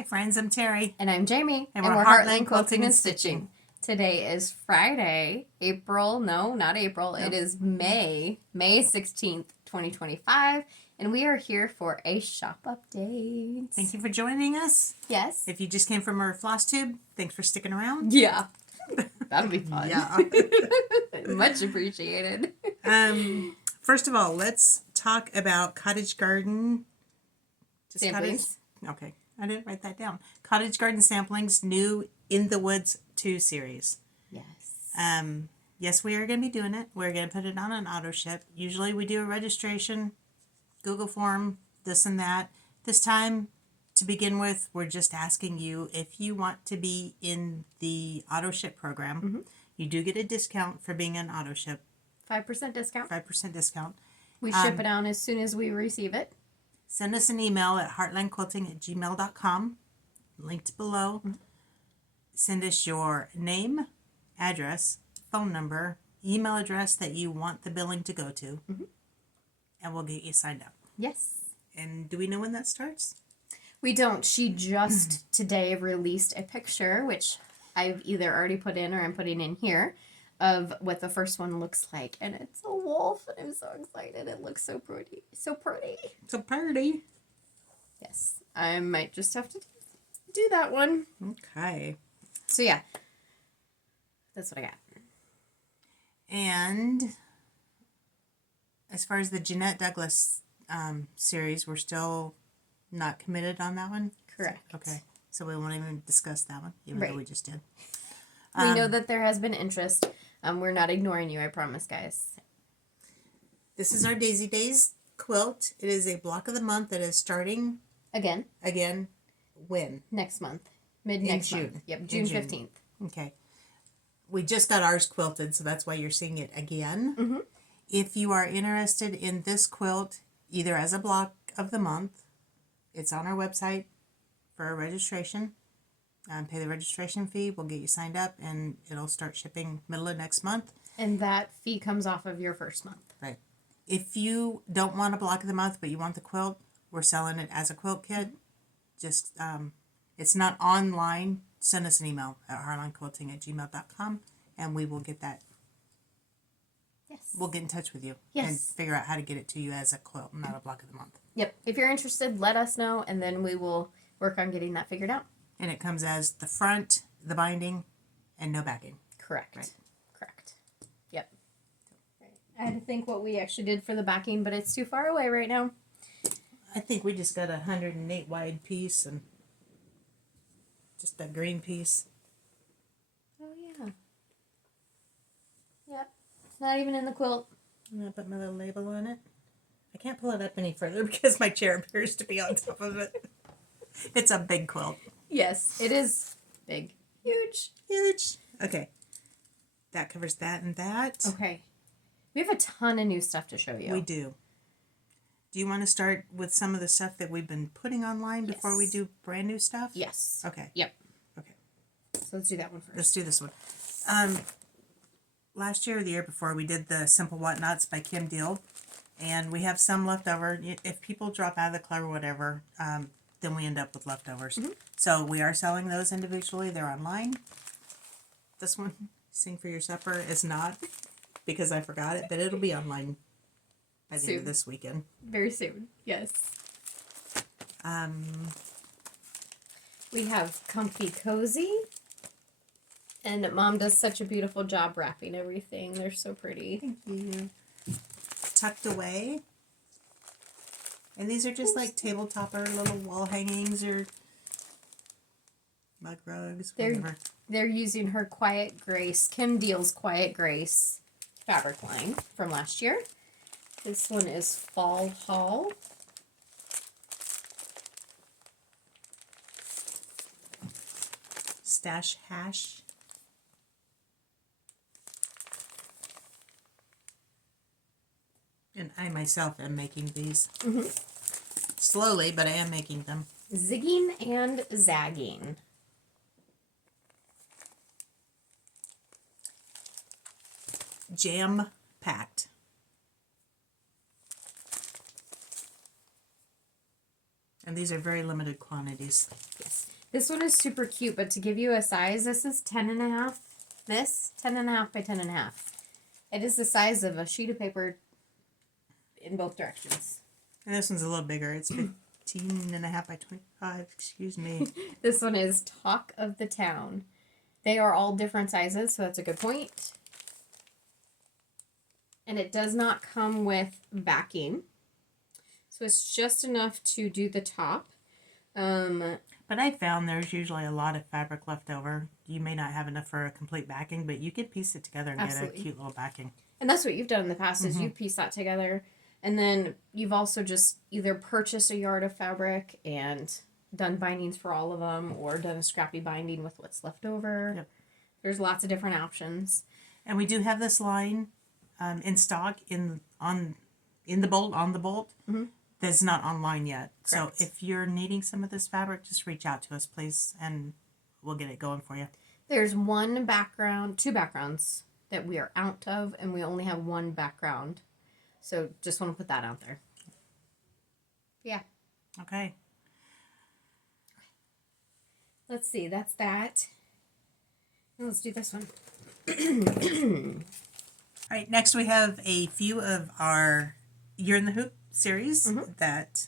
Hi friends, I'm Terri. And I'm Jamie. And we're Heartland Quilting and Stitching. Today is Friday, it is May 16th, 2025. And we are here for a shop update. Thank you for joining us. Yes. If you just came from our Flosstube, thanks for sticking around. Yeah. That'll be fun. Yeah. Much appreciated. First of all, let's talk about Cottage Garden. Samplings. Okay. I didn't write that down. Cottage Garden Samplings, new In the Woods 2 series. Yes. Yes, we are going to be doing it. We're going to put it on an auto ship. Usually we do a registration, Google form, this and that. This time, to begin with, we're just asking you if you want to be in the auto ship program. Mm-hmm. You do get a discount for being an auto ship. 5% discount. 5% discount. We ship it out as soon as we receive it. Send us an email at heartlandquilting@gmail.com, linked below. Mm-hmm. Send us your name, address, phone number, email address that you want the billing to go to, mm-hmm. and we'll get you signed up. Yes. And do we know when that starts? We don't. She just today released a picture, which I've either already put in or I'm putting in here, of what the first one looks like. And it's a wolf, and I'm so excited. It looks so pretty. So pretty. So pretty. Yes. I might just have to do that one. Okay. So, yeah. That's what I got. And as far as the Jeanette Douglas series, we're still not committed on that one? Correct. Okay. So we won't even discuss that one, even though we just did. We know that there has been interest. We're not ignoring you, I promise, guys. This is our Daisy Days quilt. It is a block of the month that is starting... Again, when? Next month. Next month. Yep, June 15th. Okay. We just got ours quilted, so that's why you're seeing it again. Mm-hmm. If you are interested in this quilt, either as a block of the month, it's on our website for a registration. Pay the registration fee. We'll get you signed up, and it'll start shipping middle of next month. And that fee comes off of your first month. Right. If you don't want a block of the month, but you want the quilt, we're selling it as a quilt kit. Just, it's not online. Send us an email at heartlandquilting@gmail.com, and we will get that. Yes. We'll get in touch with you. Yes. And figure out how to get it to you as a quilt, not a block of the month. Yep. If you're interested, let us know, and then we will work on getting that figured out. And it comes as the front, the binding, and no backing. Correct. Right. Correct. Yep. Right. I had to think what we actually did for the backing, but it's too far away right now. I think we just got a 108 wide piece and just that green piece. Oh, yeah. Yep. It's not even in the quilt. I'm going to put my little label on it. I can't pull it up any further because my chair appears to be on top of it. It's a big quilt. Yes, it is big. Huge. Huge. Okay. That covers that and that. Okay. We have a ton of new stuff to show you. We do. Do you want to start with some of the stuff that we've been putting online before we do brand new stuff? Yes. Okay. Yep. Okay. So let's do that one first. Let's do this one. Last year or the year before, we did the Simple Whatnots by Kim Deal, and we have some left over. If people drop out of the club or whatever, then we end up with leftovers. Mm-hmm. So we are selling those individually. They're online. This one, Sing for Your Supper, is not because I forgot it, but it'll be online by the end of this weekend. Very soon, yes. We have Comfy Cozy. And Mom does such a beautiful job wrapping everything. They're so pretty. Thank you. Tucked Away. And these are just like table topper, little wall hangings or mug rugs, whatever. They're using her Quiet Grace, Kim Deal's Quiet Grace fabric line from last year. This one is Fall Haul. Stash Hash. And I myself am making these. Mm-hmm. Slowly, but I am making them. Zigging and Zagging. Jam Packed. And these are very limited quantities. Yes. This one is super cute, but to give you a size, this is 10.5. This, 10.5 by 10.5. It is the size of a sheet of paper in both directions. And this one's a little bigger. It's 15.5 by 25. Excuse me. This one is Talk of the Town. They are all different sizes, so that's a good point. And it does not come with backing. So it's just enough to do the top. But I found there's usually a lot of fabric left over. You may not have enough for a complete backing, but you could piece it together and get a cute little backing. And that's what you've done in the past, is you piece that together. And then you've also just either purchased a yard of fabric and done bindings for all of them, or done a scrappy binding with what's left over. Yep. There's lots of different options. And we do have this line in stock on the bolt. That's not online yet. Correct. So if you're needing some of this fabric, just reach out to us, please, and we'll get it going for you. There's two backgrounds that we are out of, and we only have one background. So just want to put that out there. Yeah. Okay. Let's see, that's that. Now let's do this one. All right, next we have a few of our Year in the Hoop series that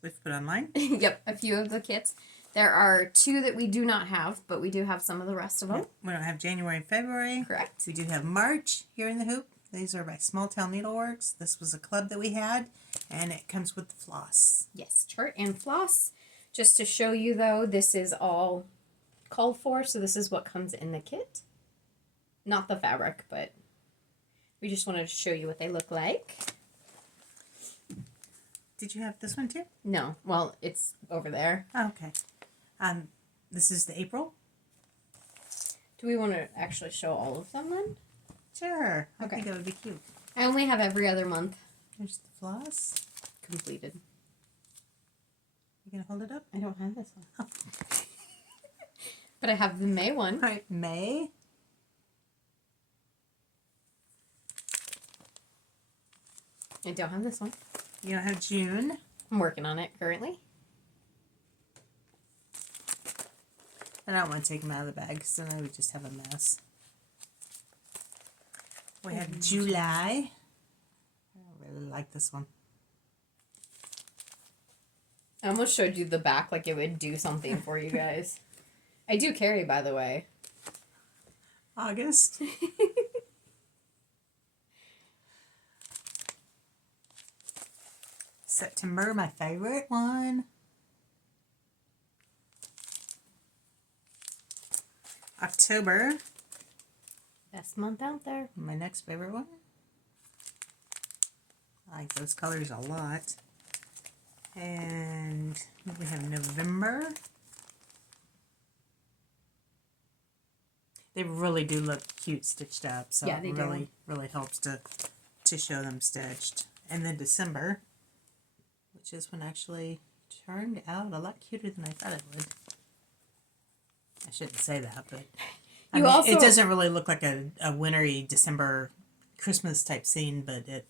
we've put online. Yep, a few of the kits. There are 2 that we do not have, but we do have some of the rest of them. We don't have January and February. Correct. We do have March Here in the Hoop. These are by Small Town Needleworks. This was a club that we had, and it comes with the floss. Yes, chart and floss. Just to show you, though, this is all called for, so this is what comes in the kit. Not the fabric, but we just wanted to show you what they look like. Did you have this one too? No, well, it's over there. Oh, okay. This is the April. Do we want to actually show all of them then? Sure. I Okay. think that would be cute. I only have every other month There's the floss. completed. You gonna hold it up? I don't have this one. Oh. But I have the May one. All right, May. I don't have this one. You don't have June. I'm working on it currently. And I don't want to take them out of the bag because then I would just have a mess. We have July. I don't really like this one. I almost showed you the back like it would do something for you guys. I do carry, by the way. August. September, my favorite one. October, Best month out there. my next favorite one. I like those colors a lot. And we have November. They really do look cute stitched up, so Yeah, they it do. really helps to show them stitched. And then December, which is when actually turned out a lot cuter than I thought it would. I shouldn't say that, but I You mean, also- it doesn't really look like a wintry December Christmas type scene, but it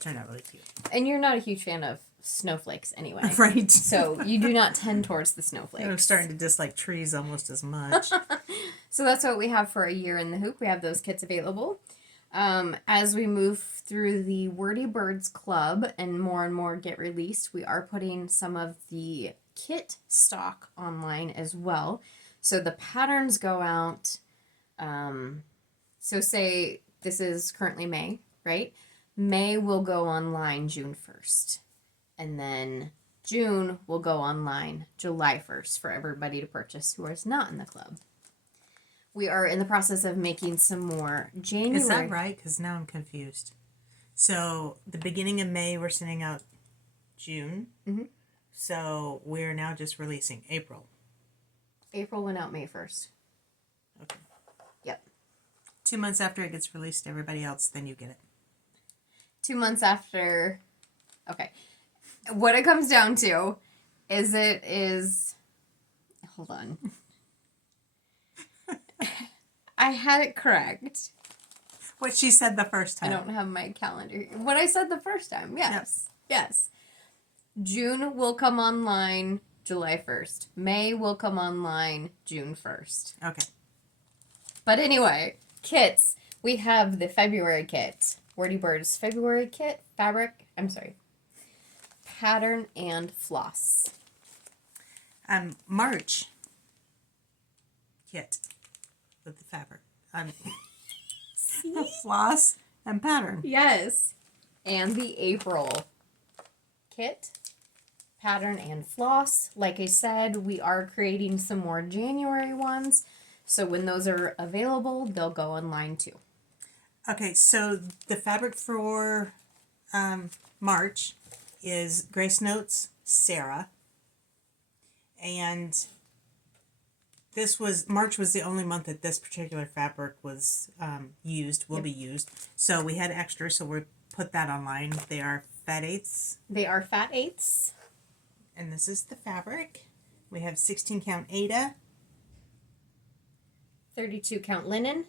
turned out really cute. And you're not a huge fan of snowflakes anyway. Right. So you do not tend towards the snowflakes. I'm starting to dislike trees almost as much. So that's what we have for a year in the hoop. We have those kits available. As we move through the Wordy Birds Club and more get released, we are putting some of the kit stock online as well. So the patterns go out. So say this is currently May, right? May will go online June 1st. And then June will go online July 1st for everybody to purchase who is not in the club. We are in the process of making some more January. Is that right? Because now I'm confused. So the beginning of May, we're sending out June. Mm-hmm. So we're now just releasing April. April went out May 1st. Okay. Yep. 2 months after it gets released to everybody else, then you get it. 2 months after. Okay. What it comes down to is. Hold on. I had it correct. What she said the first I time. don't have my calendar here. What I said the first time. Yes. Yes. June will come online July 1st. May will come online June 1st. Okay. But anyway, kits. We have the February kit. Wordy Birds February kit. Pattern and floss. March kit with the fabric. Floss and pattern. Yes. And the April kit. Pattern and floss. Like I said, we are creating some more January ones. So when those are available, they'll go online too. Okay, so the fabric for March is Grace Notes Sarah. And March was the only month that this particular fabric was will be used. So we had extra, so we put that online. They are fat eighths. They are fat eighths. And this is the fabric. We have 16 count Aida. 32 count linen.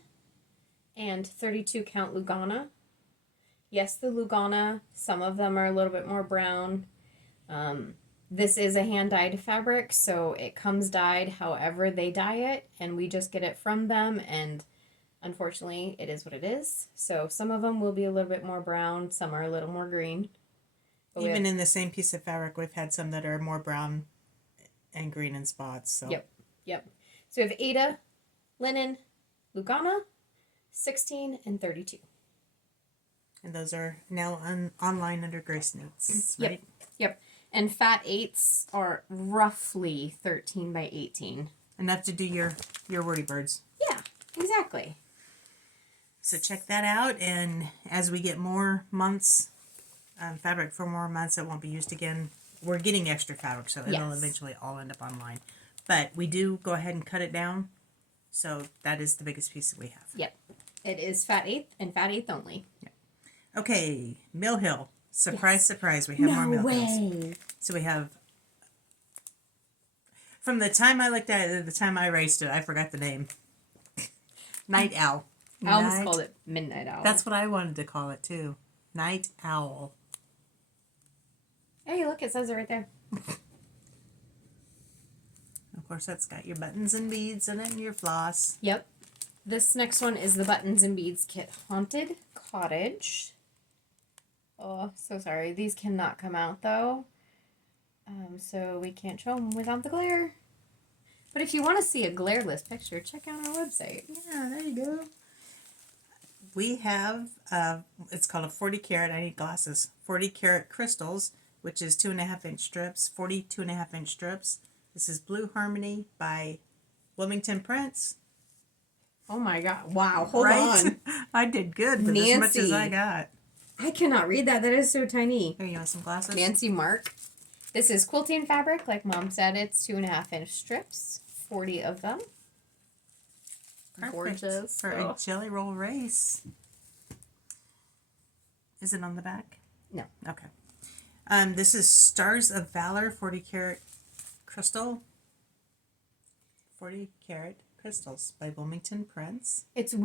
And 32 count Lugana. Yes, the Lugana, some of them are a little bit more brown. This is a hand-dyed fabric, so it comes dyed however they dye it, and we just get it from them, and unfortunately, it is what it is. So some of them will be a little bit more brown, some are a little more green. But Even in the same piece of fabric, we've had some that are more brown and green in spots. So. Yep. So we have Aida, linen, Lugana, 16, and 32. And those are now online under Grace Notes, right? Yep. And fat eighths are roughly 13 by 18. Enough to do your Wordy Birds. Yeah, exactly. So check that out, and as we get more months, fabric for more months that won't be used again, we're getting extra fabric, so it'll eventually all end up online. But we do go ahead and cut it down, so that is the biggest piece that we have. Yep. It is fat eighth and fat eighth only. Yep. Okay, Mill Hill. Surprise, surprise, we have more Mill Hills. So we have, from the time I looked at it to the time I erased it, I forgot the name. Night Owl. I almost called it Midnight Owl. That's what I wanted to call it too. Night Owl. Hey, look, it says it right there. Of course, that's got your buttons and beads in it and your floss. Yep. This next one is the Buttons and Beads Kit Haunted Cottage. Oh, so sorry. These cannot come out, though. So we can't show them without the glare. But if you want to see a glareless picture, check out our website. Yeah, there you go. We have, it's called a 40 karat, I need glasses, 40 karat crystals, which is 2.5 inch strips, 42.5 inch strips. This is Blue Harmony by Wilmington Prince. Oh my God. Wow. Hold on. I did good with as much as I got. I cannot read that. That is so tiny. Here, you want some glasses? Nancy Mark. This is quilting fabric. Like Mom said, it's 2.5 inch strips. 40 of them. Perfect. Gorgeous. For a jelly roll race. Is it on the back? No. Okay. This is Stars of Valor 40 karat crystal. 40 karat crystals by Wilmington Prince. It's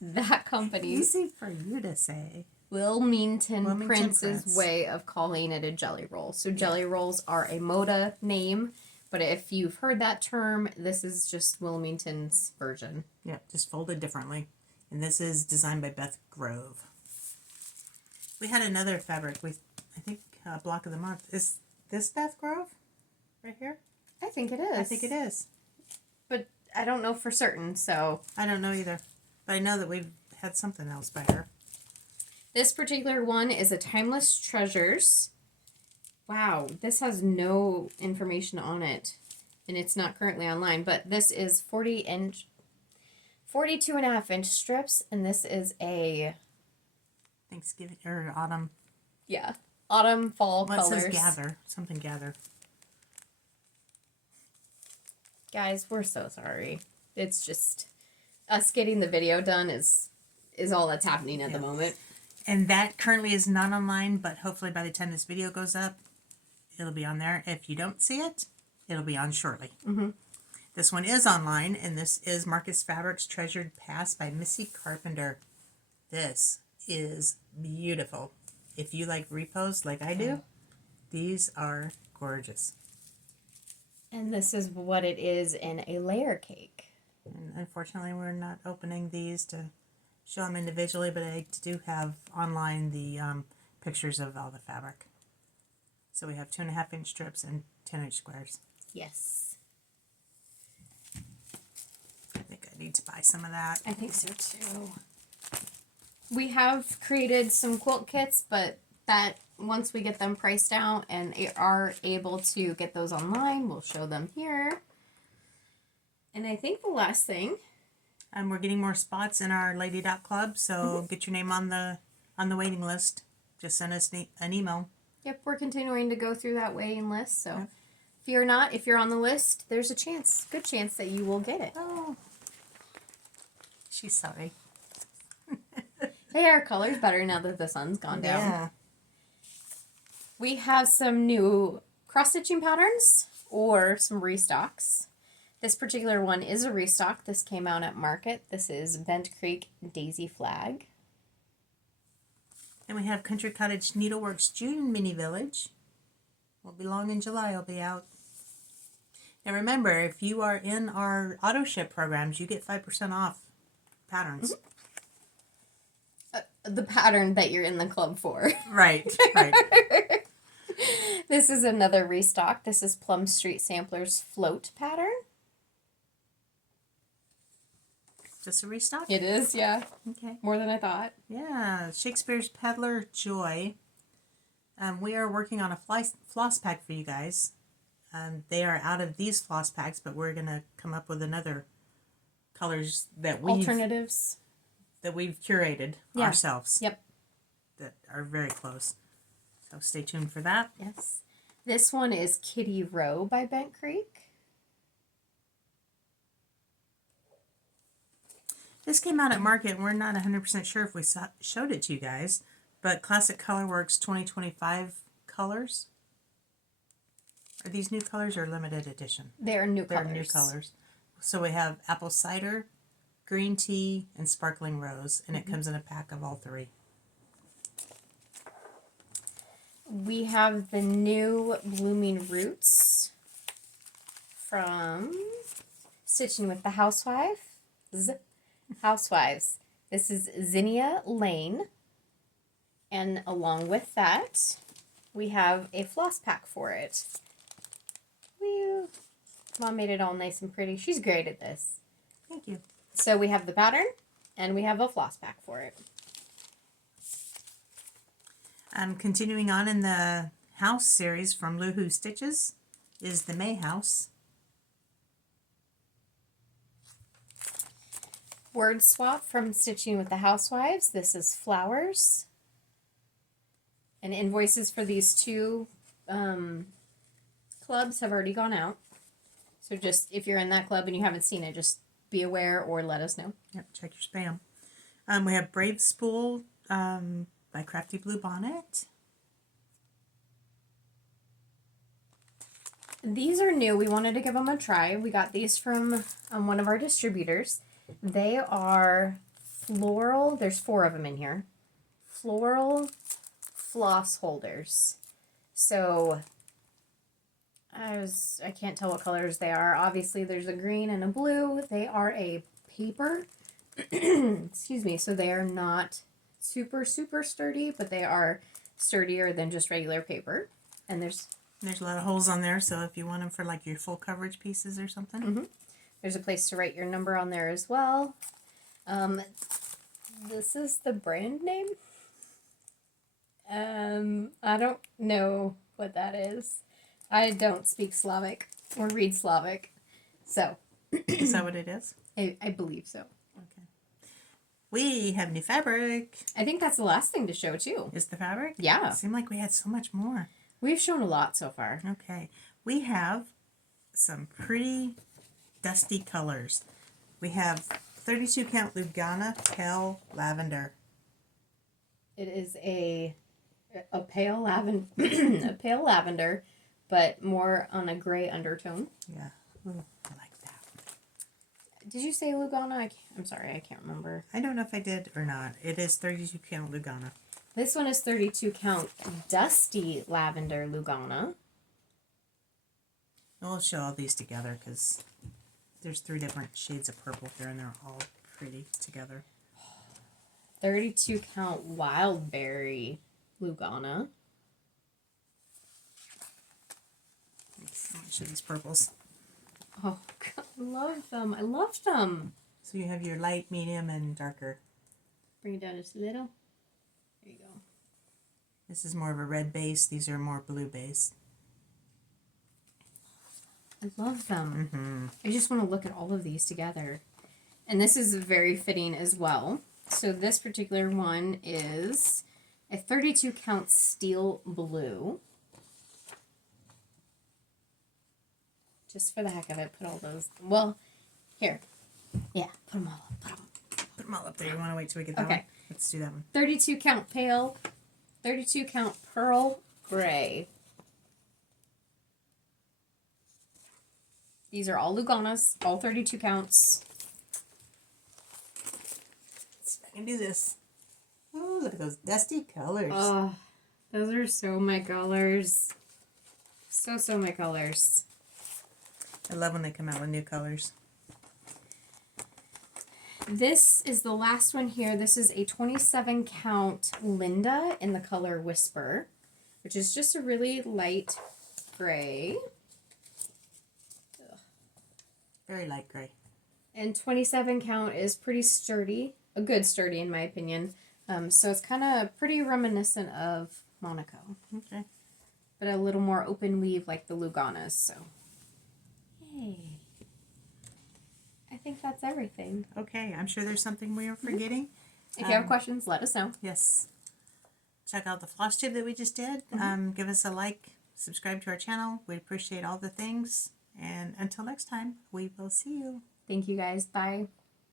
that company's Easy for you to say. Wilmington Prince's way of calling it a jelly roll. So jelly rolls are a Moda name, but if you've heard that term, this is just Wilmington's version. Yeah, just folded differently. And this is designed by Beth Grove. We had another fabric. I think block of the month. Is this Beth Grove? Right here? I think it is. I think it is. But I don't know for certain, so. I don't know either. But I know that we've had something else by her. This particular one is a Timeless Treasures. Wow, this has no information on it. And it's not currently online. But this is 42.5 inch strips. And this is a... Thanksgiving, or autumn. Yeah. Autumn, fall colors. It says gather. Something gather. Guys, we're so sorry. It's just... us getting the video done is all that's happening at the moment. And that currently is not online, but hopefully by the time this video goes up, it'll be on there. If you don't see it, it'll be on shortly. Mm-hmm. This one is online, and this is Marcus Fabrics Treasured Past by Missy Carpenter. This is beautiful. If you like repos like I do, These are gorgeous. And this is what it is in a layer cake. And unfortunately, we're not opening these to show them individually, but I do have online the pictures of all the fabric. So we have 2.5-inch strips and 10-inch squares. Yes. I think I need to buy some of that. I think so too. We have created some quilt kits, but that once we get them priced out and are able to get those online, we'll show them here. And I think the last thing, We're getting more spots in our Lady Dot Club, so get your name on the waiting list. Just send us an email. yep, we're continuing to go through that waiting list. So Yep. if you're on the list, there's a good chance that you will get it. Oh, she's sorry. Hey, our color's better now that the sun's gone down. Yeah. We have some new cross-stitching patterns or some restocks. This particular one is a restock. This came out at Market. This is Bent Creek Daisy Flag. And we have Country Cottage Needleworks June Mini Village. Will be long in July. It'll be out. And remember, if you are in our auto ship programs, you get 5% off patterns. The pattern that you're in the club for. Right, right. This is another restock. This is Plum Street Samplers Float pattern. Is this a restock? It is, yeah. Okay. More than I thought. Yeah, Shakespeare's Peddler Joy. We are working on a floss pack for you guys. They are out of these floss packs, but we're going to come up with another colors that Alternatives. we've curated ourselves. Yep. That are very close. So stay tuned for that. Yes. This one is Kitty Row by Bent Creek. This came out at Market, and we're not 100% sure if we showed it to you guys, but Classic Colorworks 2025 colors. Are these new colors or limited edition? They're new They're colors. new colors. So we have apple cider, green tea, and sparkling rose, and it comes in a pack of all three. We have the new Blooming Roots from Stitching with the Housewives. This is Zinnia Lane. And along with that, we have a floss pack for it. Woo! Mom made it all nice and pretty. She's great at this. Thank you. So we have the pattern, and we have a floss pack for it. Continuing on in the house series from Loohoo Stitches is the May House. Word swap from Stitching with the Housewives. This is Flowers. And invoices for these two clubs have already gone out. So just, if you're in that club and you haven't seen it, just be aware or let us know. Yep, check your spam. We have Brave Spool by Crafty Blue Bonnet. These are new. We wanted to give them a try. We got these from one of our distributors. They are floral. There's 4 of them in here. Floral floss holders. So I can't tell what colors they are. Obviously, there's a green and a blue. They are a paper. Excuse me. So they are not super, super sturdy, but they are sturdier than just regular paper. And there's a lot of holes on there, so if you want them for like your full coverage pieces or something. There's a place to write your number on there as well. This is the brand name. I don't know what that is. I don't speak Slavic or read Slavic. So. Is that what it is? I believe so. Okay. We have new fabric. I think that's the last thing to show, too. Is the fabric? Yeah. It seemed like we had so much more. We've shown a lot so far. Okay. We have some pretty dusty colors. We have 32 count Lugana Pale Lavender. It is a pale lavender, a pale lavender, but more on a gray undertone. Yeah. Ooh, I like that. Did you say Lugana? I'm sorry, I can't remember. I don't know if I did or not. It is 32 count Lugana. This one is 32 count Dusty Lavender Lugana. We'll show all these together because there's 3 different shades of purple here and they're all pretty together. 32 count Wildberry Lugana. I'll show these purples. Oh, God, I love them. I love them. So you have your light, medium, and darker. Bring it down just a little. There you go. This is more of a red base. These are more blue base. I love them. Mm-hmm. I just want to look at all of these together. And this is very fitting as well. So this particular one is a 32 count steel blue. Just for the heck of it, put all those. Well, here. Yeah, put them all up. Put them all up there. You want to wait till we get that Okay. one? Let's do that one. 32 count pale. 32 count pearl gray. These are all Luganas, all 32 counts. Let's see if I can do this. Oh, look at those dusty colors. Oh, those are so my colors. So my colors. I love when they come out with new colors. This is the last one here. This is a 27 count Linda in the color Whisper, which is just a really light gray. Very light gray. And 27 count is pretty sturdy, a good sturdy in my opinion. So it's kind of pretty reminiscent of Monaco, Okay. but a little more open weave like the Luganas. So, yay. I think that's everything. Okay, I'm sure there's something we are forgetting. If you have questions, let us know. Yes. Check out the Flosstube that we just did. Give us a like, subscribe to our channel. We appreciate all the things. And until next time, we will see you. Thank you guys. Bye.